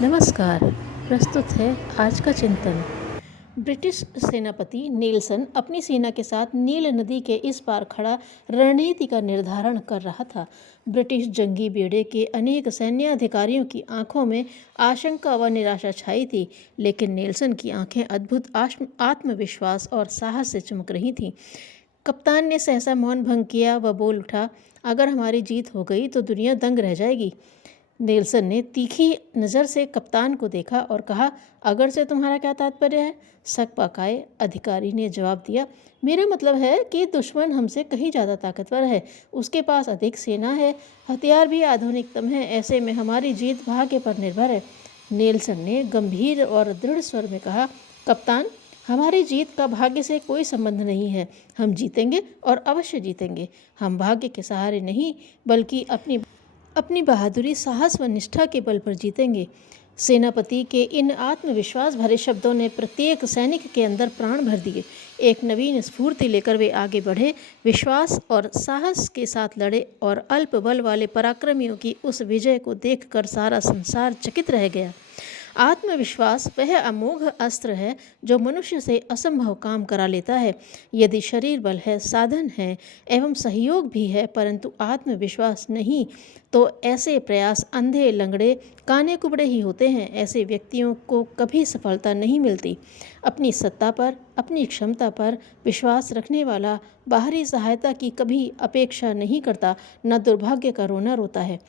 नमस्कार। प्रस्तुत है आज का चिंतन। ब्रिटिश सेनापति नेल्सन अपनी सेना के साथ नील नदी के इस पार खड़ा रणनीति का निर्धारण कर रहा था। ब्रिटिश जंगी बेड़े के अनेक सैन्य अधिकारियों की आंखों में आशंका व निराशा छाई थी, लेकिन नेल्सन की आंखें अद्भुत आत्मविश्वास और साहस से चमक रही थीं। कप्तान ने सहसा मौन भंग किया व बोल उठा, अगर हमारी जीत हो गई तो दुनिया दंग रह जाएगी। नेल्सन ने तीखी नज़र से कप्तान को देखा और कहा, अगर से तुम्हारा क्या तात्पर्य है? शक पकाए अधिकारी ने जवाब दिया, मेरा मतलब है कि दुश्मन हमसे कहीं ज़्यादा ताकतवर है, उसके पास अधिक सेना है, हथियार भी आधुनिकतम है, ऐसे में हमारी जीत भाग्य पर निर्भर है। नेल्सन ने गंभीर और दृढ़ स्वर में कहा, कप्तान, हमारी जीत का भाग्य से कोई संबंध नहीं है। हम जीतेंगे और अवश्य जीतेंगे। हम भाग्य के सहारे नहीं, बल्कि अपनी बहादुरी, साहस व निष्ठा के बल पर जीतेंगे। सेनापति के इन आत्मविश्वास भरे शब्दों ने प्रत्येक सैनिक के अंदर प्राण भर दिए। एक नवीन स्फूर्ति लेकर वे आगे बढ़े, विश्वास और साहस के साथ लड़े और अल्प बल वाले पराक्रमियों की उस विजय को देखकर सारा संसार चकित रह गया। आत्मविश्वास वह अमोघ अस्त्र है जो मनुष्य से असंभव काम करा लेता है। यदि शरीर बल है, साधन है एवं सहयोग भी है, परंतु आत्मविश्वास नहीं, तो ऐसे प्रयास अंधे, लंगड़े, काने कुबड़े ही होते हैं। ऐसे व्यक्तियों को कभी सफलता नहीं मिलती। अपनी सत्ता पर, अपनी क्षमता पर विश्वास रखने वाला बाहरी सहायता की कभी अपेक्षा नहीं करता, न दुर्भाग्य का रोना रोता है।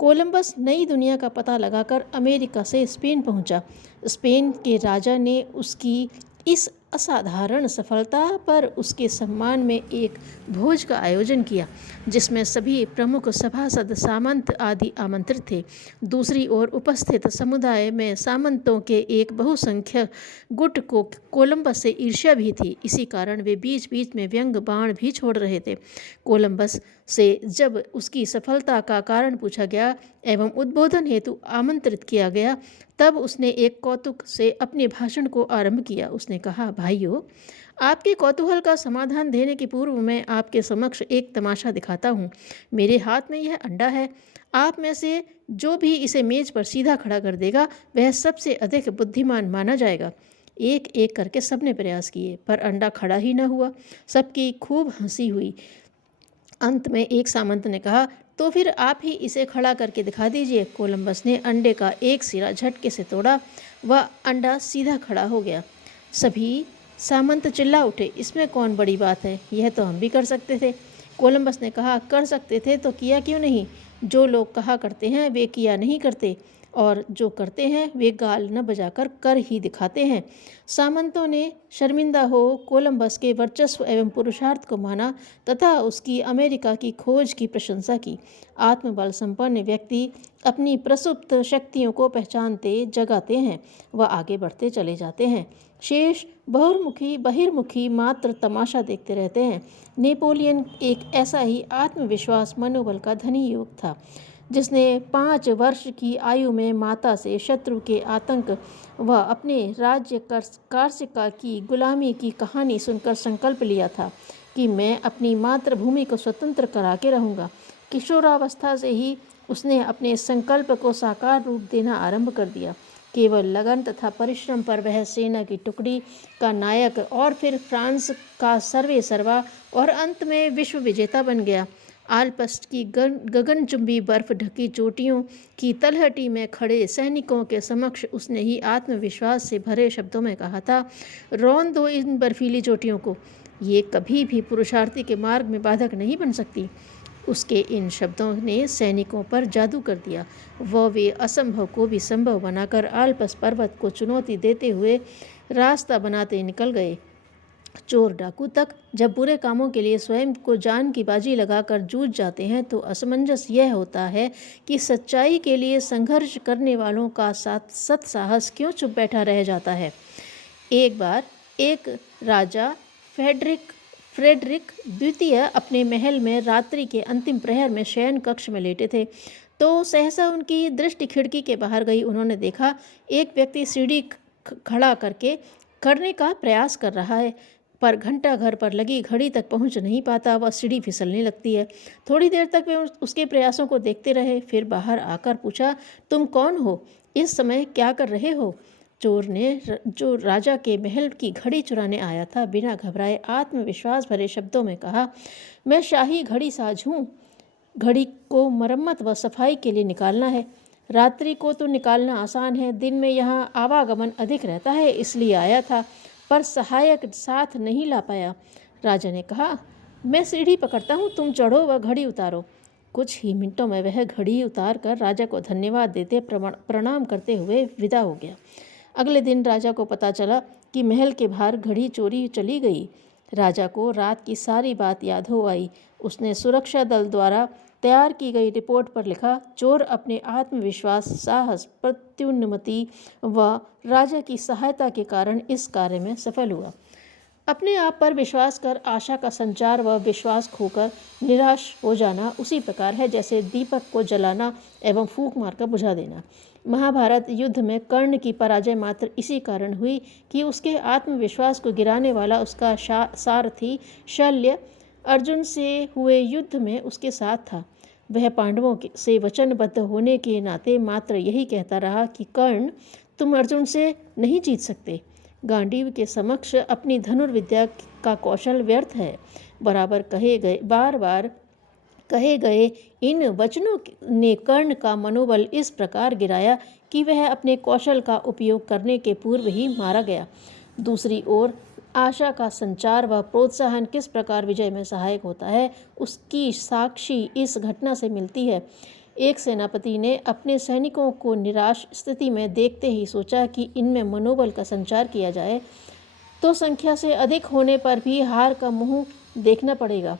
कोलंबस नई दुनिया का पता लगाकर अमेरिका से स्पेन पहुंचा। स्पेन के राजा ने उसकी इस असाधारण सफलता पर उसके सम्मान में एक भोज का आयोजन किया, जिसमें सभी प्रमुख सभासद, सामंत आदि आमंत्रित थे। दूसरी ओर उपस्थित समुदाय में सामंतों के एक बहुसंख्यक गुट को कोलंबस से ईर्ष्या भी थी। इसी कारण वे बीच बीच में व्यंग बाण भी छोड़ रहे थे। कोलंबस से जब उसकी सफलता का कारण पूछा गया एवं उद्बोधन हेतु आमंत्रित किया गया, तब उसने एक कौतुक से अपने भाषण को आरंभ किया। उसने कहा, भाइयों, आपके कौतूहल का समाधान देने के पूर्व मैं आपके समक्ष एक तमाशा दिखाता हूँ। मेरे हाथ में यह अंडा है। आप में से जो भी इसे मेज पर सीधा खड़ा कर देगा, वह सबसे अधिक बुद्धिमान माना जाएगा। एक एक करके सबने प्रयास किए, पर अंडा खड़ा ही न हुआ। सबकी खूब हंसी हुई। अंत में एक सामंत ने कहा, तो फिर आप ही इसे खड़ा करके दिखा दीजिए। कोलंबस ने अंडे का एक सिरा झटके से तोड़ा, वह अंडा सीधा खड़ा हो गया। सभी सामंत चिल्ला उठे, इसमें कौन बड़ी बात है, यह तो हम भी कर सकते थे। कोलंबस ने कहा, कर सकते थे तो किया क्यों नहीं? जो लोग कहा करते हैं वे किया नहीं करते, और जो करते हैं वे गाल न बजाकर कर ही दिखाते हैं। सामंतों ने शर्मिंदा हो कोलंबस के वर्चस्व एवं पुरुषार्थ को माना तथा उसकी अमेरिका की खोज की प्रशंसा की। आत्मबल संपन्न व्यक्ति अपनी प्रसुप्त शक्तियों को पहचानते, जगाते हैं व आगे बढ़ते चले जाते हैं। शेष बहिर्मुखी मात्र तमाशा देखते रहते हैं। नेपोलियन एक ऐसा ही आत्मविश्वास मनोबल का धनी युवक था, जिसने 5 वर्ष की आयु में माता से शत्रु के आतंक व अपने राज्य कार्सिका की गुलामी की कहानी सुनकर संकल्प लिया था कि मैं अपनी मातृभूमि को स्वतंत्र करा के रहूँगा। किशोरावस्था से ही उसने अपने संकल्प को साकार रूप देना आरंभ कर दिया। केवल लगन तथा परिश्रम पर वह सेना की टुकड़ी का नायक और फिर फ्रांस का सर्वे सर्वा और अंत में विश्व विजेता बन गया। आल्प्स की गगनचुंबी बर्फ ढकी चोटियों की तलहटी में खड़े सैनिकों के समक्ष उसने ही आत्मविश्वास से भरे शब्दों में कहा था, रौंद दो इन बर्फीली चोटियों को, ये कभी भी पुरुषार्थी के मार्ग में बाधक नहीं बन सकती। उसके इन शब्दों ने सैनिकों पर जादू कर दिया। वे असंभव को भी संभव बनाकर आल्प्स पर्वत को चुनौती देते हुए रास्ता बनाते निकल गए। चोर डाकू तक जब बुरे कामों के लिए स्वयं को जान की बाजी लगाकर जूझ जाते हैं, तो असमंजस यह होता है कि सच्चाई के लिए संघर्ष करने वालों का सत साहस क्यों चुप बैठा रह जाता है। एक बार एक राजा फ्रेडरिक द्वितीय अपने महल में रात्रि के अंतिम प्रहर में शयन कक्ष में लेटे थे, तो सहसा उनकी दृष्टि खिड़की के बाहर गई। उन्होंने देखा एक व्यक्ति सीढ़ी खड़ा करने का प्रयास कर रहा है, पर घंटा घर पर लगी घड़ी तक पहुंच नहीं पाता, वह सीढ़ी फिसलने लगती है। थोड़ी देर तक वे उसके प्रयासों को देखते रहे, फिर बाहर आकर पूछा, तुम कौन हो? इस समय क्या कर रहे हो? चोर ने जो राजा के महल की घड़ी चुराने आया था बिना घबराए आत्मविश्वास भरे शब्दों में कहा, मैं शाही घड़ी साज हूँ। घड़ी को मरम्मत व सफाई के लिए निकालना है। रात्रि को तो निकालना आसान है, दिन में यहाँ आवागमन अधिक रहता है, इसलिए आया था, पर सहायक साथ नहीं ला पाया। राजा ने कहा, मैं सीढ़ी पकड़ता हूँ, तुम चढ़ो व घड़ी उतारो। कुछ ही मिनटों में वह घड़ी उतार कर राजा को धन्यवाद देते प्रणाम करते हुए विदा हो गया। अगले दिन राजा को पता चला कि महल के बाहर घड़ी चोरी चली गई। राजा को रात की सारी बात याद हो आई। उसने सुरक्षा दल द्वारा तैयार की गई रिपोर्ट पर लिखा, चोर अपने आत्मविश्वास, साहस, प्रत्युन्नति व राजा की सहायता के कारण इस कार्य में सफल हुआ। अपने आप पर विश्वास कर आशा का संचार व विश्वास खोकर निराश हो जाना उसी प्रकार है जैसे दीपक को जलाना एवं फूंक मारकर बुझा देना। महाभारत युद्ध में कर्ण की पराजय मात्र इसी कारण हुई कि उसके आत्मविश्वास को गिराने वाला उसका सारथी शल्य अर्जुन से हुए युद्ध में उसके साथ था। वह पांडवों से वचनबद्ध होने के नाते मात्र यही कहता रहा कि कर्ण, तुम अर्जुन से नहीं जीत सकते। गांडीव के समक्ष अपनी धनुर्विद्या का कौशल व्यर्थ है। बार बार कहे गए इन वचनों ने कर्ण का मनोबल इस प्रकार गिराया कि वह अपने कौशल का उपयोग करने के पूर्व ही मारा गया। दूसरी ओर आशा का संचार व प्रोत्साहन किस प्रकार विजय में सहायक होता है, उसकी साक्षी इस घटना से मिलती है। एक सेनापति ने अपने सैनिकों को निराश स्थिति में देखते ही सोचा कि इनमें मनोबल का संचार किया जाए तो संख्या से अधिक होने पर भी हार का मुंह देखना पड़ेगा।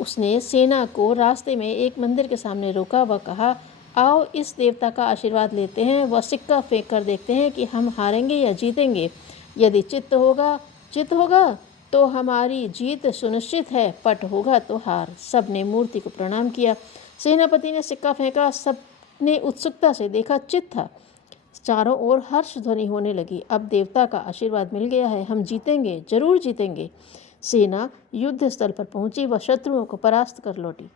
उसने सेना को रास्ते में एक मंदिर के सामने रोका व कहा, आओ इस देवता का आशीर्वाद लेते हैं व सिक्का फेंक कर देखते हैं कि हम हारेंगे या जीतेंगे। यदि चित्त होगा तो हमारी जीत सुनिश्चित है, पट होगा तो हार। सबने मूर्ति को प्रणाम किया। सेनापति ने सिक्का फेंका, सबने उत्सुकता से देखा, चित्त था। चारों ओर हर्ष ध्वनि होने लगी। अब देवता का आशीर्वाद मिल गया है, हम जीतेंगे, जरूर जीतेंगे। सेना युद्ध स्थल पर पहुंची व शत्रुओं को परास्त कर लौटी।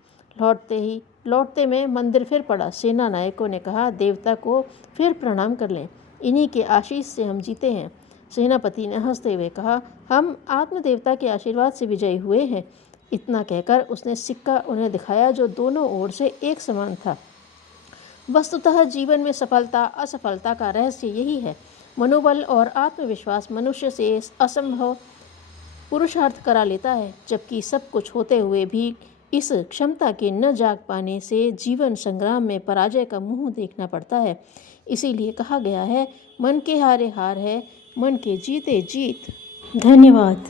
लौटते में मंदिर फिर पड़ा। सेना नायकों ने कहा, देवता को फिर प्रणाम कर लें, इन्हीं के आशीष से हम जीते हैं। सेनापति ने हंसते हुए कहा, हम आत्मदेवता के आशीर्वाद से विजयी हुए हैं। इतना कहकर उसने सिक्का उन्हें दिखाया जो दोनों ओर से एक समान था। वस्तुतः जीवन में सफलता असफलता का रहस्य यही है। मनोबल और आत्मविश्वास मनुष्य से असंभव पुरुषार्थ करा लेता है, जबकि सब कुछ होते हुए भी इस क्षमता के न जाग पाने से जीवन संग्राम में पराजय का मुंह देखना पड़ता है। इसीलिए कहा गया है, मन के हारे हार है, मन के जीते जीत। धन्यवाद।